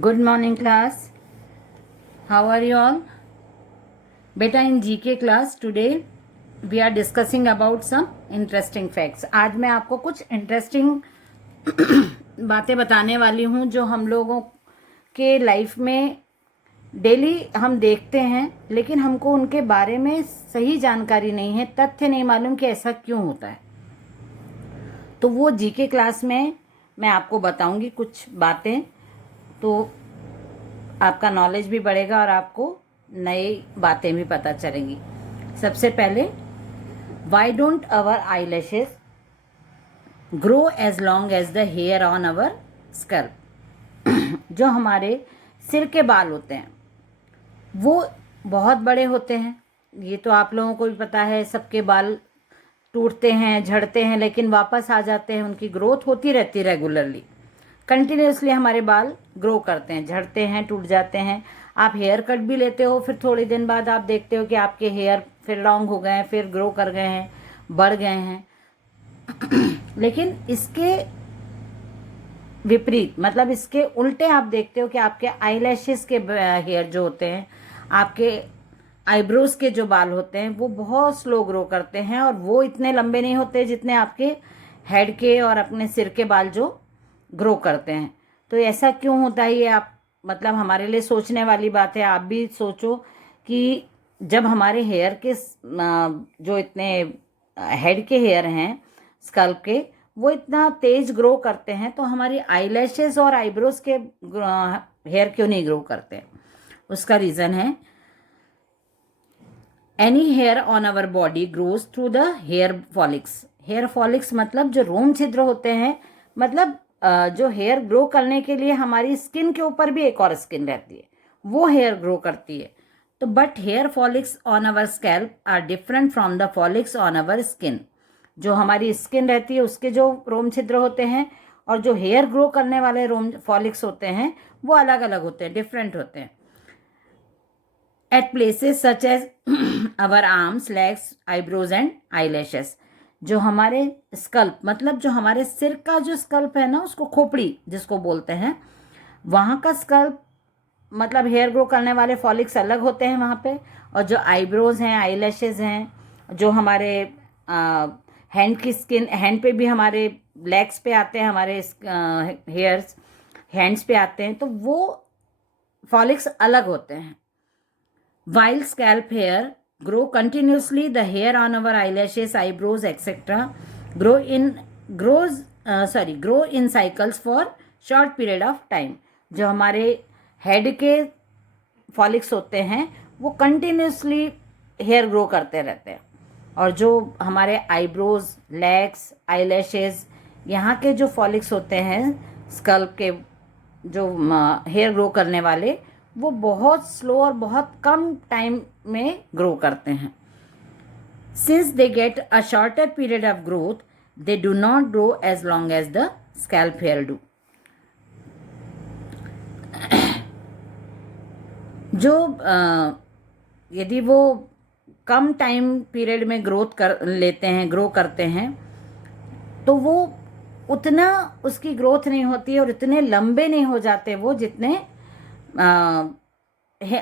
Good morning, class. How are you all? Beta, in GK class today we are discussing about some interesting facts. आज मैं आपको कुछ interesting बातें बताने वाली हूँ जो हम लोगों के लाइफ में डेली हम देखते हैं, लेकिन हमको उनके बारे में सही जानकारी नहीं है, तथ्य नहीं मालूम कि ऐसा क्यों होता है। तो वो जीके क्लास में मैं आपको बताऊंगी कुछ बातें, तो आपका नॉलेज भी बढ़ेगा और आपको नई बातें भी पता चलेंगी। सबसे पहले, why don't our eye lashes grow as long as the hair on our scalp. जो हमारे सिर के बाल होते हैं वो बहुत बड़े होते हैं। ये तो आप लोगों को भी पता है, सबके बाल टूटते हैं, झड़ते हैं, लेकिन वापस आ जाते हैं। उनकी ग्रोथ होती रहती है रेगुलरली, कंटिन्यूसली हमारे बाल ग्रो करते हैं, झड़ते हैं, टूट जाते हैं। आप हेयर कट भी लेते हो, फिर थोड़े दिन बाद आप देखते हो कि आपके हेयर फिर लॉन्ग हो गए हैं, फिर ग्रो कर गए हैं, बढ़ गए हैं। लेकिन इसके विपरीत, मतलब इसके उल्टे आप देखते हो कि आपके आईलैशेस के हेयर जो होते हैं, आपके आईब्रोज के जो बाल होते हैं, वो बहुत स्लो ग्रो करते हैं और वो इतने लंबे नहीं होते जितने आपके हेड के और अपने सिर के बाल जो ग्रो करते हैं। तो ऐसा क्यों होता है, ये आप मतलब हमारे लिए सोचने वाली बात है। आप भी सोचो कि जब हमारे हेयर के जो इतने हेड के हेयर हैं स्कल्प के, वो इतना तेज ग्रो करते हैं, तो हमारी आईलैशेस और आईब्रोज के हेयर क्यों नहीं ग्रो करते? उसका रीज़न है, any hair on our body grows through the hair follicles. Hair follicles मतलब जो रोम छिद्र होते हैं, मतलब जो हेयर ग्रो करने के लिए हमारी स्किन के ऊपर भी एक और स्किन रहती है, वो हेयर ग्रो करती है। तो but hair follicles on our scalp are different from the follicles on our skin. जो हमारी स्किन रहती है उसके जो रोम छिद्र होते हैं और जो हेयर ग्रो करने वाले रोम फॉलिक्स होते हैं वो अलग अलग होते हैं, डिफरेंट होते हैं। At places such as our arms, legs, eyebrows and eyelashes. जो हमारे स्कल्प, मतलब जो हमारे सिर का जो स्कल्प है ना, उसको खोपड़ी जिसको बोलते हैं, वहाँ का स्कल्प मतलब हेयर ग्रो करने वाले फॉलिक्स अलग होते हैं वहाँ पे। और जो आईब्रोज हैं, आईलैशेज हैं, जो हमारे हैंड की स्किन, हैंड पे भी हमारे लेग्स पे आते हैं, हमारे हेयर्स हैंड्स पे आते हैं, तो वो फॉलिक्स अलग होते हैं। While scalp hair grow continuously, the hair on our eyelashes, eyebrows, etc. grow in cycles for short period of time. जो हमारे हेड के फॉलिक्स होते हैं वो कंटिन्यूसली हेयर ग्रो करते रहते हैं, और जो हमारे आईब्रोज, लेग्स, आईलैशेज, यहाँ के जो फॉलिक्स होते हैं स्कल्प के, जो हेयर ग्रो करने वाले, वो बहुत स्लो और बहुत कम टाइम में ग्रो करते हैं। Since they get a shorter period of growth, they do not grow as long as the scalp hair do. जो यदि वो कम टाइम पीरियड में ग्रोथ कर लेते हैं, ग्रो करते हैं, तो वो उतना उसकी ग्रोथ नहीं होती है और इतने लंबे नहीं हो जाते वो जितने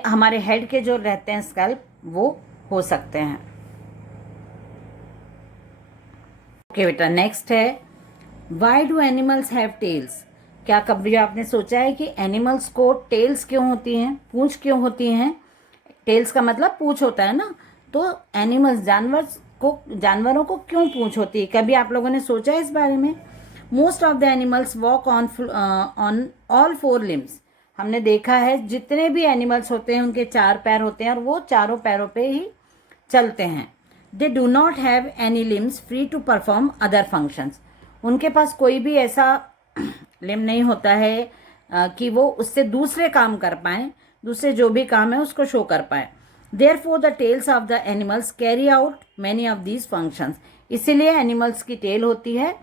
हमारे हेड के जो रहते हैं स्कैल्प, वो हो सकते हैं। ओके बेटा, नेक्स्ट है, why do animals have tails. क्या कभी आपने सोचा है कि एनिमल्स को टेल्स क्यों होती हैं, पूंछ क्यों होती हैं? टेल्स का मतलब पूंछ होता है ना, तो एनिमल्स, जानवरों को क्यों पूंछ होती है? कभी आप लोगों ने सोचा है इस बारे में? Most of the animals walk on all four limbs. हमने देखा है जितने भी एनिमल्स होते हैं उनके चार पैर होते हैं और वो चारों पैरों पे ही चलते हैं। They do not have any limbs free to perform other functions. उनके पास कोई भी ऐसा लिम नहीं होता है कि वो उससे दूसरे काम कर पाएँ, दूसरे जो भी काम है उसको शो कर पाए। Therefore the tails of the animals carry out many of these functions. इसीलिए एनिमल्स की टेल होती है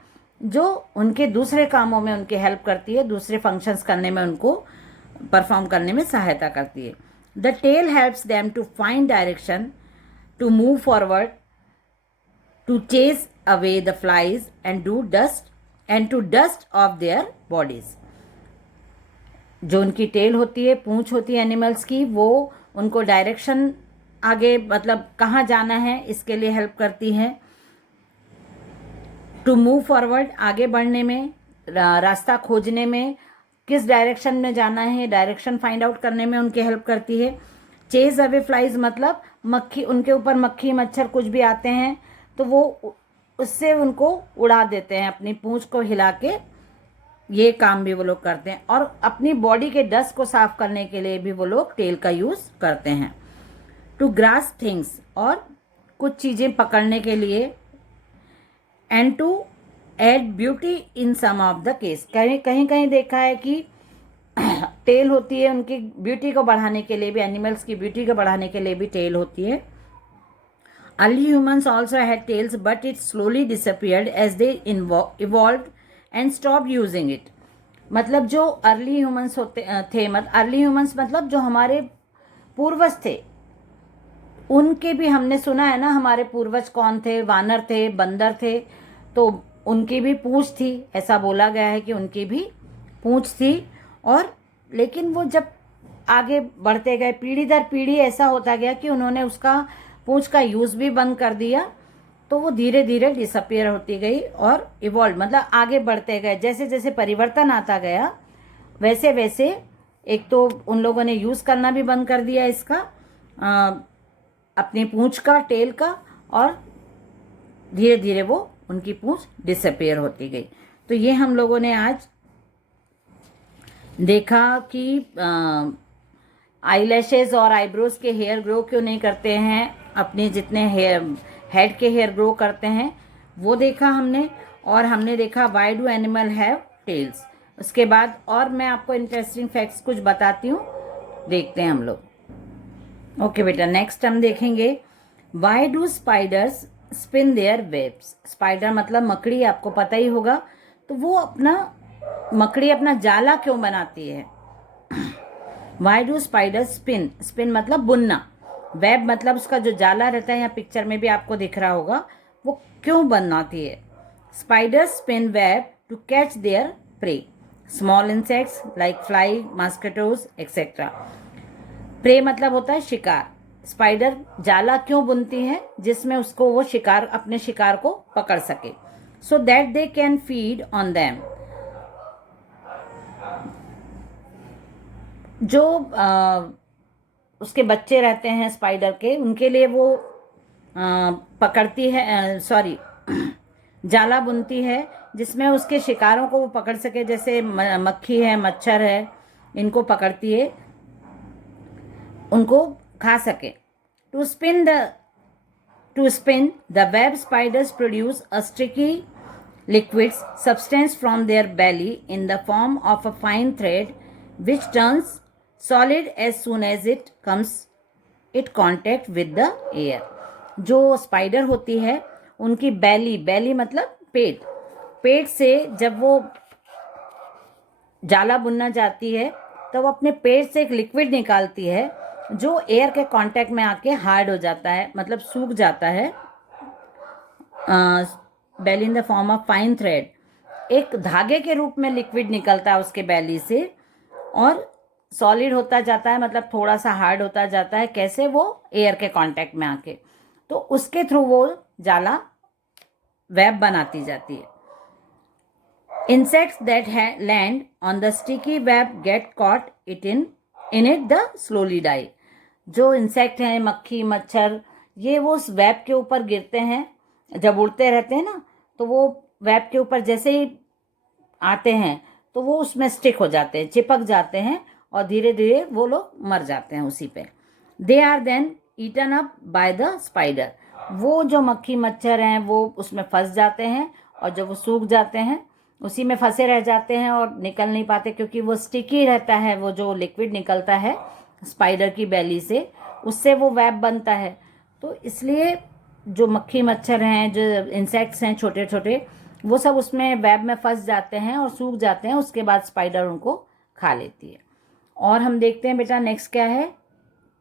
जो उनके दूसरे कामों में उनकी हेल्प करती है, दूसरे फंक्शंस करने में उनको परफॉर्म करने में सहायता करती है। The tail helps them to find direction, to move forward, to chase away the flies and to dust off their bodies. जो उनकी टेल होती है, पूंछ होती है एनिमल्स की, वो उनको डायरेक्शन आगे मतलब कहाँ जाना है इसके लिए हेल्प करती है। टू मूव फॉरवर्ड, आगे बढ़ने में, रास्ता खोजने में, किस डायरेक्शन में जाना है डायरेक्शन फाइंड आउट करने में उनकी हेल्प करती है। चेज अवे फ्लाइज मतलब मक्खी, उनके ऊपर मक्खी मच्छर कुछ भी आते हैं तो वो उससे उनको उड़ा देते हैं अपनी पूंछ को हिला के। ये काम भी वो लोग करते हैं। और अपनी बॉडी के डस्ट को साफ करने के लिए भी वो लोग टेल का यूज़ करते हैं। टू ग्रास्प थिंग्स, और कुछ चीज़ें पकड़ने के लिए। And to add beauty in some of the case, कहीं कहीं देखा है कि टेल होती है उनकी ब्यूटी को बढ़ाने के लिए भी, एनिमल्स की ब्यूटी को बढ़ाने के लिए भी टेल होती है। Early humans also had tails but it slowly disappeared as they evolve and stop using it. मतलब जो अर्ली ह्यूमन्स होते थे, अर्ली ह्यूमन्स मतलब जो हमारे पूर्वज थे, उनके भी हमने सुना है ना, हमारे पूर्वज कौन थे, वानर थे, बंदर थे, तो उनकी भी पूंछ थी। ऐसा बोला गया है कि उनकी भी पूंछ थी। और लेकिन वो जब आगे बढ़ते गए, पीढ़ी दर पीढ़ी ऐसा होता गया कि उन्होंने उसका पूंछ का यूज़ भी बंद कर दिया, तो वो धीरे धीरे डिसअपियर होती गई और इवॉल्व मतलब आगे बढ़ते गए। जैसे जैसे परिवर्तन आता गया वैसे वैसे एक तो उन लोगों ने यूज़ करना भी बंद कर दिया इसका, अपनी पूंछ का, टेल का, और धीरे धीरे वो उनकी पूंछ डिसअपियर होती गई। तो ये हम लोगों ने आज देखा कि आईलैशेस और आईब्रोज के हेयर ग्रो क्यों नहीं करते हैं, अपने जितने हेड के हेयर ग्रो करते हैं वो देखा हमने। और हमने देखा why do animal have tails. उसके बाद और मैं आपको इंटरेस्टिंग फैक्ट्स कुछ बताती हूँ, देखते हैं हम लोग। ओके बेटा, नेक्स्ट हम देखेंगे why do spiders spin their webs. Spider मतलब मकड़ी, आपको पता ही होगा। तो वो मकड़ी अपना जाला क्यों बनाती है। Why do spider spin, spin मतलब बुनना, वेब मतलब उसका जो जाला रहता है, यहाँ पिक्चर में भी आपको दिख रहा होगा, वो क्यों बनाती है। Spider spin web to catch their prey, small insects like fly, mosquitoes etcetera. Prey मतलब होता है शिकार। स्पाइडर जाला क्यों बुनती है, जिसमें उसको वो शिकार, अपने शिकार को पकड़ सके, so that they can feed on them. जो उसके बच्चे रहते हैं स्पाइडर के, उनके लिए वो पकड़ती है, सॉरी जाला बुनती है जिसमें उसके शिकारों को वो पकड़ सके। जैसे मक्खी है, मच्छर है, इनको पकड़ती है, उनको खा सके। To spin the web spiders produce a sticky liquids substance from their belly in the form of a fine thread which turns solid as soon as it comes it contact with the air। जो spider होती है उनकी बैली मतलब पेट से जब वो जाला बुनना जाती है तो वो अपने पेट से एक लिक्विड निकालती है जो एयर के कांटेक्ट में आके हार्ड हो जाता है, मतलब सूख जाता है। बैली in the form of fine thread, एक धागे के रूप में लिक्विड निकलता है उसके बैली से और सॉलिड होता जाता है, मतलब थोड़ा सा हार्ड होता जाता है। कैसे, वो एयर के कांटेक्ट में आके, तो उसके थ्रू वो जाला वेब बनाती जाती है। Insects that land on the sticky web get caught in it the slowly die. जो इंसेक्ट हैं, मक्खी मच्छर, ये वो उस वेब के ऊपर गिरते हैं, जब उड़ते रहते हैं ना, तो वो वेब के ऊपर जैसे ही आते हैं तो वो उसमें स्टिक हो जाते हैं, चिपक जाते हैं और धीरे धीरे वो लोग मर जाते हैं उसी पे। They are then eaten up by the spider. वो जो मक्खी मच्छर हैं वो उसमें फंस जाते हैं और जब वो सूख जाते हैं उसी में फंसे रह जाते हैं और निकल नहीं पाते, क्योंकि वो स्टिकी रहता है। वो जो लिक्विड निकलता है स्पाइडर की बैली से, उससे वो वेब बनता है। तो इसलिए जो मक्खी मच्छर हैं, जो इंसेक्ट्स हैं छोटे छोटे, वो सब उसमें वेब में फंस जाते हैं और सूख जाते हैं। उसके बाद स्पाइडर उनको खा लेती है। और हम देखते हैं बेटा नेक्स्ट क्या है।